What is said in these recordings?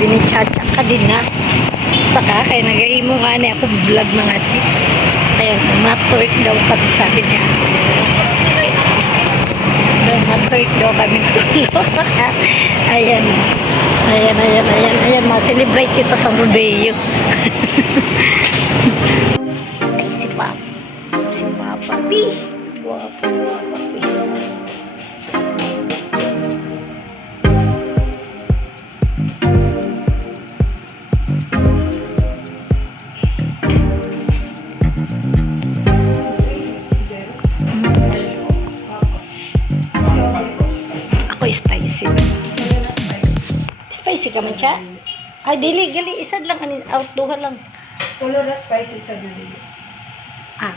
Binitsatsa ka din na. Saka kaya nagahimo nga na ako vlog mga sis. Ayan, matwork daw kami, sabi niya. Matwork daw kami tulo. Ayan. Ayan, ma-celebrate kita sa rodeo. Ay, si Papa B. Guwapo, P. Spicy. Spicy ka man siya? Ay, dili, gali, isad lang, out, duha lang. Tulo na spicy sa dili. Ah.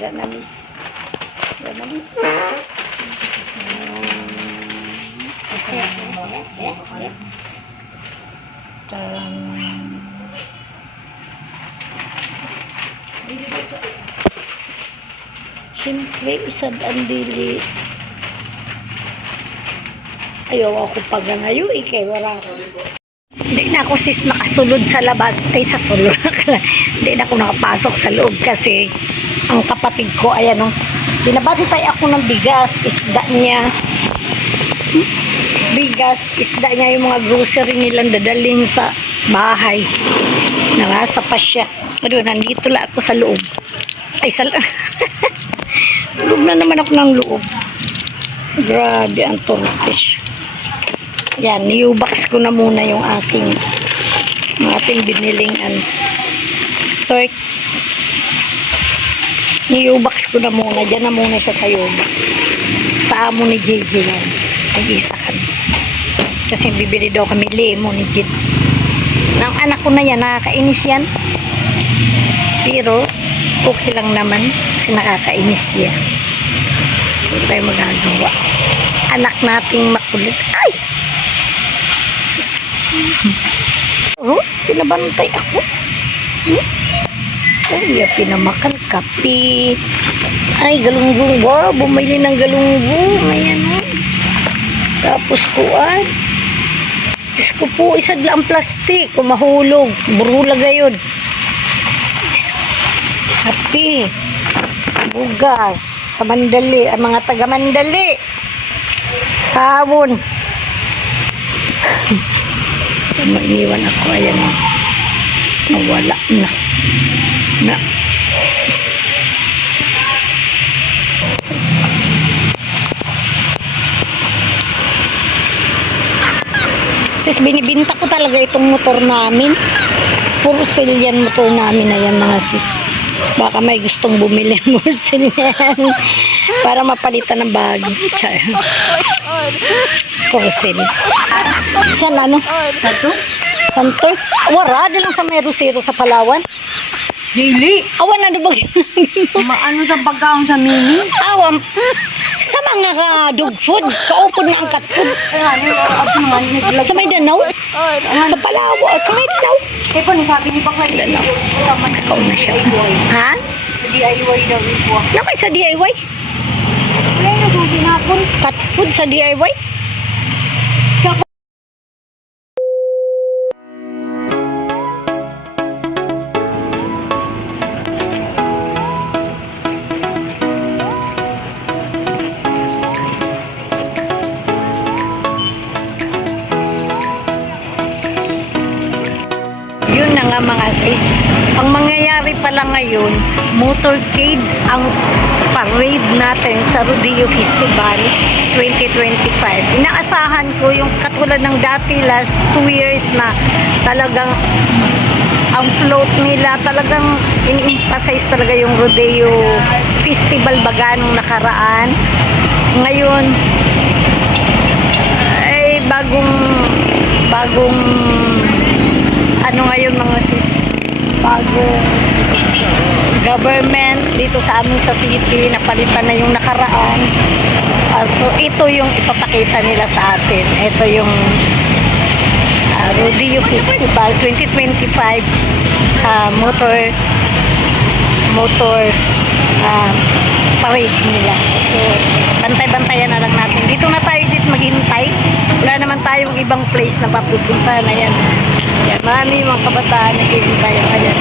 Agak namis. Siyempre, isad ang dili. Ayaw ako pagangayo, kay wala ako. Hindi na ako sis nakasulod sa labas, ay sa sulod. Hindi na ako nakapasok sa loob kasi ang kapatid ko, ayan o, binabantay ako ng bigas, isda niya. Yung mga grocery nilang dadalhin sa bahay. Narasa pa siya. Pero nandito lang ako sa loob. Ay, sa loob na naman ako ng loob. Grabe ang turkish. Yan, niubox ko na muna yung ating biniling torque. Niubox ko na muna. Diyan na muna siya sa ubox. Sa amo ni JJ yan. Nag-isa kami. Kasi bibili daw kami lemo ni JJ. Ang anak ko na yan, nakakainis yan. Pero, okay lang naman. Kasi nakakainis yan. Hindi tayo magagawa. Anak nating makulit. Ay! Oh, pinabantay ako. Ay, pinamakan kape. Ay, galunggong. Wow, bumili ng galunggong. Ayan o. Tapos kuan. Diyos ko po, isag lang plastic. Kung mahulog. Burula gayon. Kape. Bugas. Sa Mandali. Ang mga taga Mandali. Hawon. Mainiwan ako, ayan o. Nawala na. Sis, binibinta ko talaga itong motor namin. Puro sale yan motor namin, ayan mga sis. Baka may gustong bumili ng motor yan. Para mapalitan ng bag. Puro sale. Saan ano? Santo? Wara, di lang sa may Rosero sa Palawan. Dili. Awan na dubag. Maano sa pagkaon sa mini? Awam. Sa mga dog food, kaupod na ang cat food. Ako naman, nag-vlog. Sa may danaw? Sa Palawa, sa may danaw. Eh, po, sabi ni Bakla, Danaw. Nakaw na siya. Ha? DIY daw ito. Nakay sa DIY? Wala yung sabi natin. Cat food sa DIY? Yun na nga mga sis. Ang mangyayari pala ngayon, motorcade ang parade natin sa Rodeo Festival 2025. Inaasahan ko yung katulad ng dati last 2 years na talagang ang float nila talagang in-emphasize talaga yung Rodeo Festival baga nung nakaraan. Ngayon ay bagong ano ngayon mga sis, bagong government dito sa amin sa city, napalitan na yung nakaraan. So ito yung ipapakita nila sa atin. Ito yung Rodeo Festival 2025 motor parade nila. So bantay-bantayan na lang natin. Dito na tayo sis maghintay. Wala naman tayong ibang place na papupunta na yan. Yan, marami yung mga kabataan naghihintay. Ayan.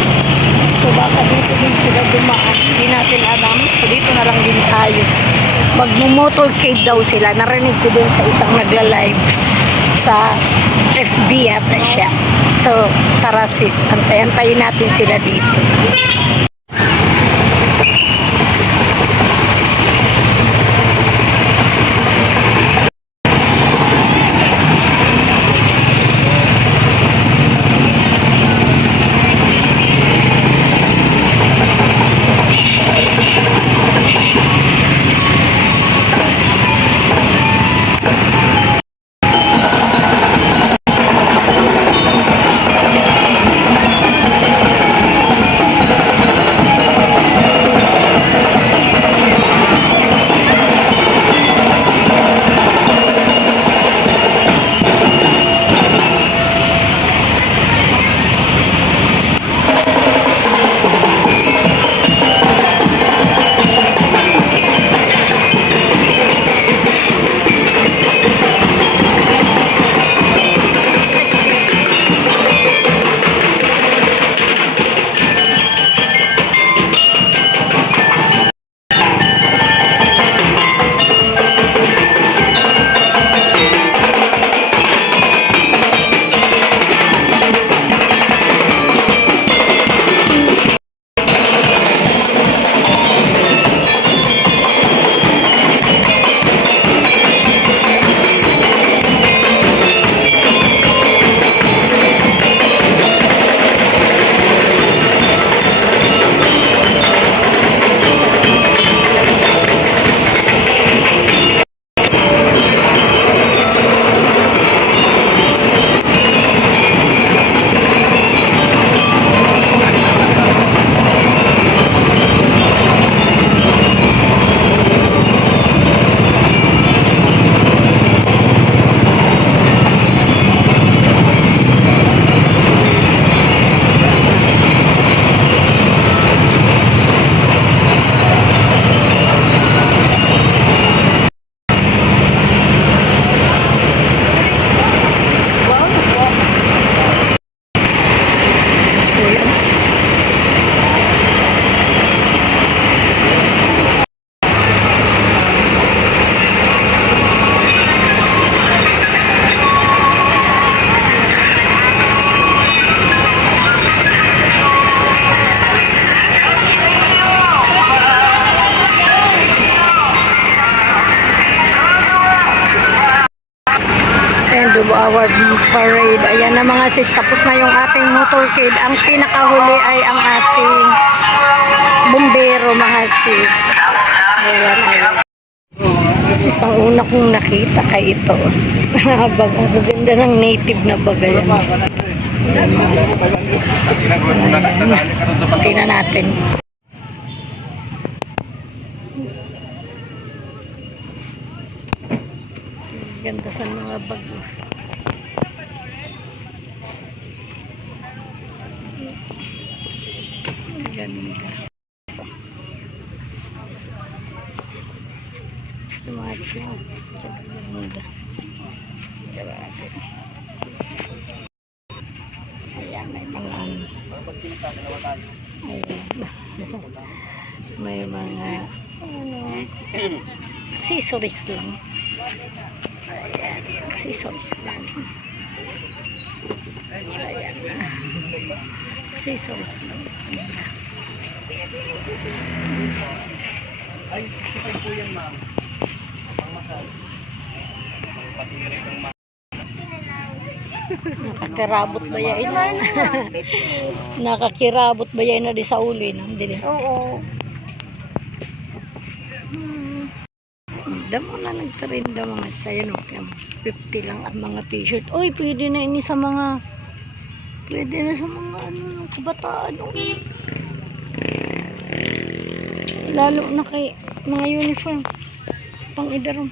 So baka dito din sila dumaan. Hindi natin alam. So dito na lang din tayo. Magmo-motorcade daw sila. Narinig ko dun sa isang nagla-live sa FB yata siya. So tara sis, antayin natin sila dito. Award parade. Ayan na mga sis, tapos na yung ating motorcade. Ang pinakahuli ay ang ating bumbero mga sis. Ayan, ayan. Sis, ang una kong nakita kay ito. Ang ganda ng native na bagay. Ayan, mga sis. Tingnan natin. Ganda sa mga bag. Ganda. Yung mga clothes. Ganda. Grabe. Ayan, may mga ano. Ayan. May mga ano, accessories lang. Ayan, accessories lang. Ayan. Accessories lang. Ay, sakay po yan, ma'am. Nakakirabot ba yan? Nakakirabot ba yan na di sa uli? Hindi. Oo. Damo na nagtarinda mga sayo, no? 50 lang ang mga t-shirt. Oy, pwede na ini sa mga ano, kabataan. Oh. Lalo na kay mga uniform. Pang idarom.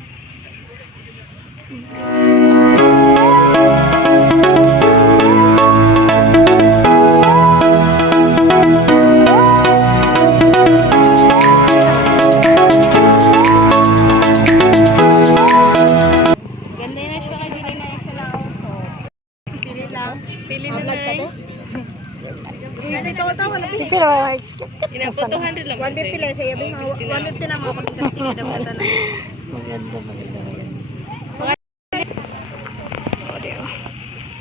Ganda na siya kay dili na siya na auto. Pili lang. Pili na lang. Ito wala Ito na expect. Inapo 200 lang. 150 lang saya bing 150 lang ako dito sa maganda. Maganda.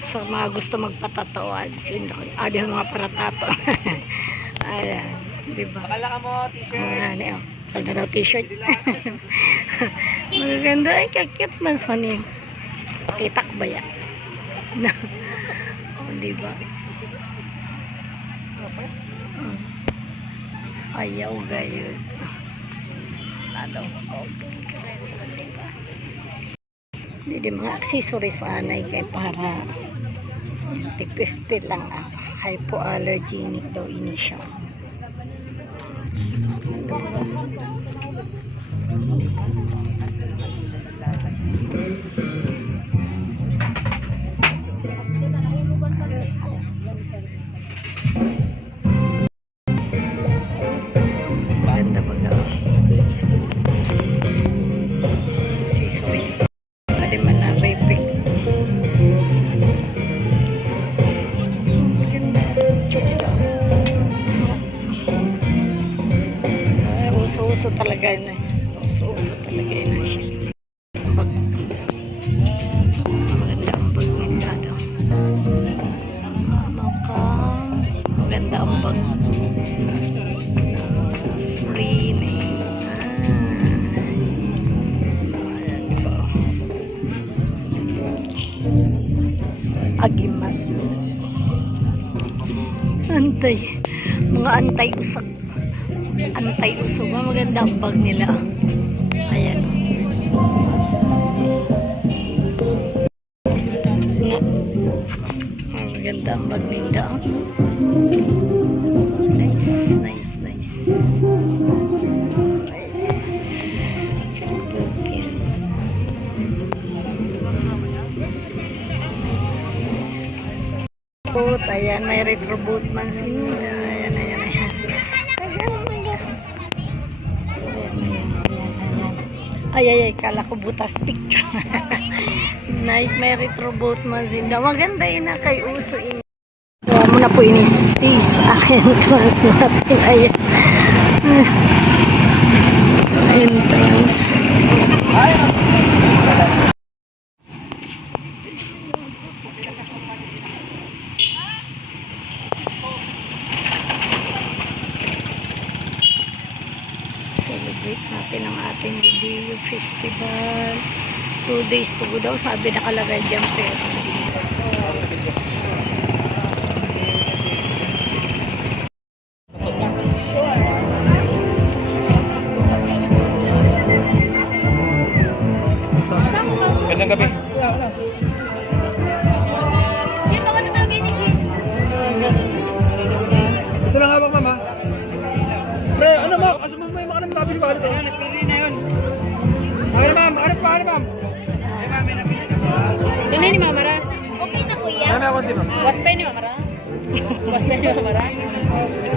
Sa mga gusto magpatatawa, ada mga paratato. Ayan, di ba? Akala ka mo, t-shirt. Ano yun? Pag daw t-shirt. Maganda. Ay, kakit man sa ni. Kitak ba yan? O, di ba? Ayaw gayon. Ano? Hindi mga accessories anay kay para 50 lang ang hypoallergenic daw ini siya. Maganda baga. Accessories. Pwede man na repic. Uso-uso talaga na. Uso-uso talaga na siya. Maganda ang bag nila daw. Maganda ang bag. Free na yun. Agimat. Antay. Mga antay-usak. Antay-usok. Maganda ang bag nila. Ayan. Nga. Maganda ang bag nila. Nice. Nice. Boot, ayan, may retro boot man sila. Ayan. Ay, kala ko butas picture. Nice, may retro boot man sila. Maganda yun na kay uso ini. Kaya mo na po inisis. Entrance natin. Ayan. Entrance. Celebrate natin ang ating video festival. 2 days to go daw. Sabi nakalagay dyan pero. Gandang gabi. Yung mga natagay ni Jane. ano ma'am? Asa mo yung makanan mabili ba? Ito, nagpili na yun. Ano ma'am? Ano ma'am? Sino ni Mamara? Okay na kuya. Ano ako din ma'am? Was pa ni Mamara? Was pa ni Mamara?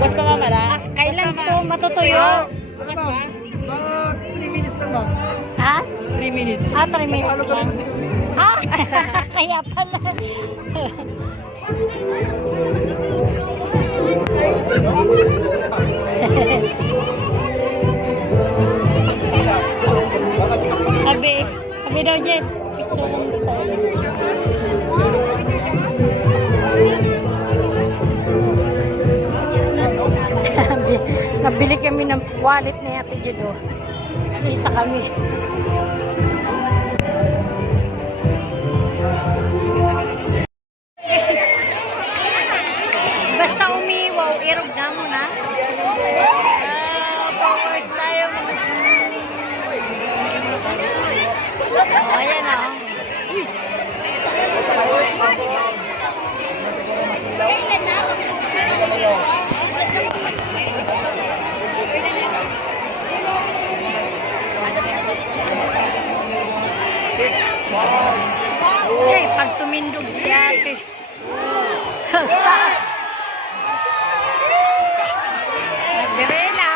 Was pa Mamara? Kailan to matutuyo? Was pa? 3 minutes lang ma'am. Ha? 3 minutes. 3 minutes lang. Ah, kaya pala. Sabi daw Jet, picture lang tayo. Nabili kami ng wallet ni Ate Judo. Isa kami. Basta umiwaw, irog na mo na. Powers tayo. Ayan na. Eh, pag tumindog si ate. Stop. Dire na.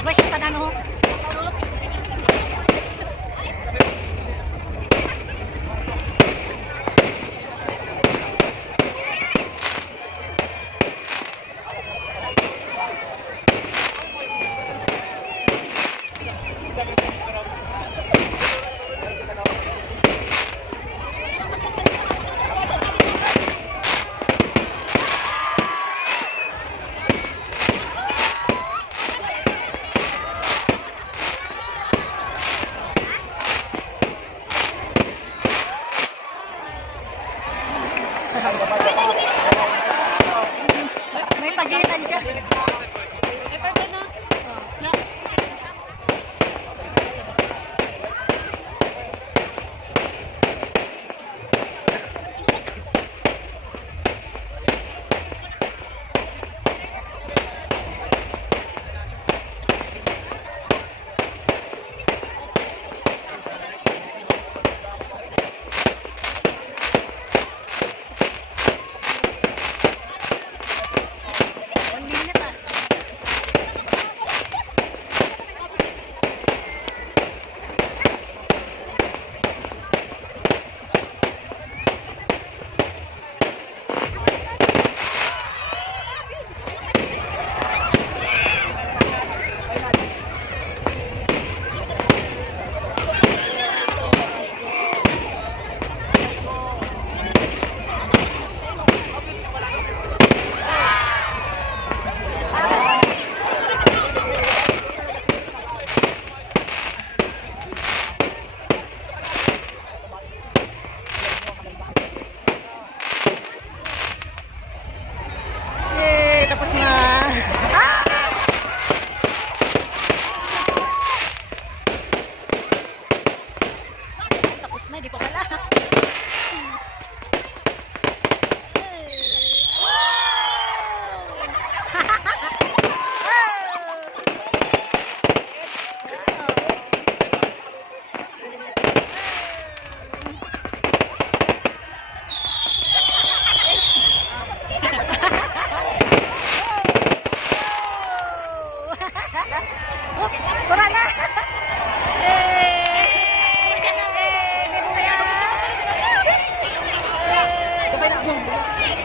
Iba siya sa ano? May pagitan siya.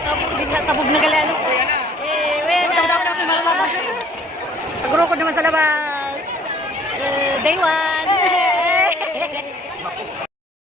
Tapos bigla sabog na gali, ano? Wala. Tawag na kasi malalabas. Paguro ko naman sa labas. Day 1.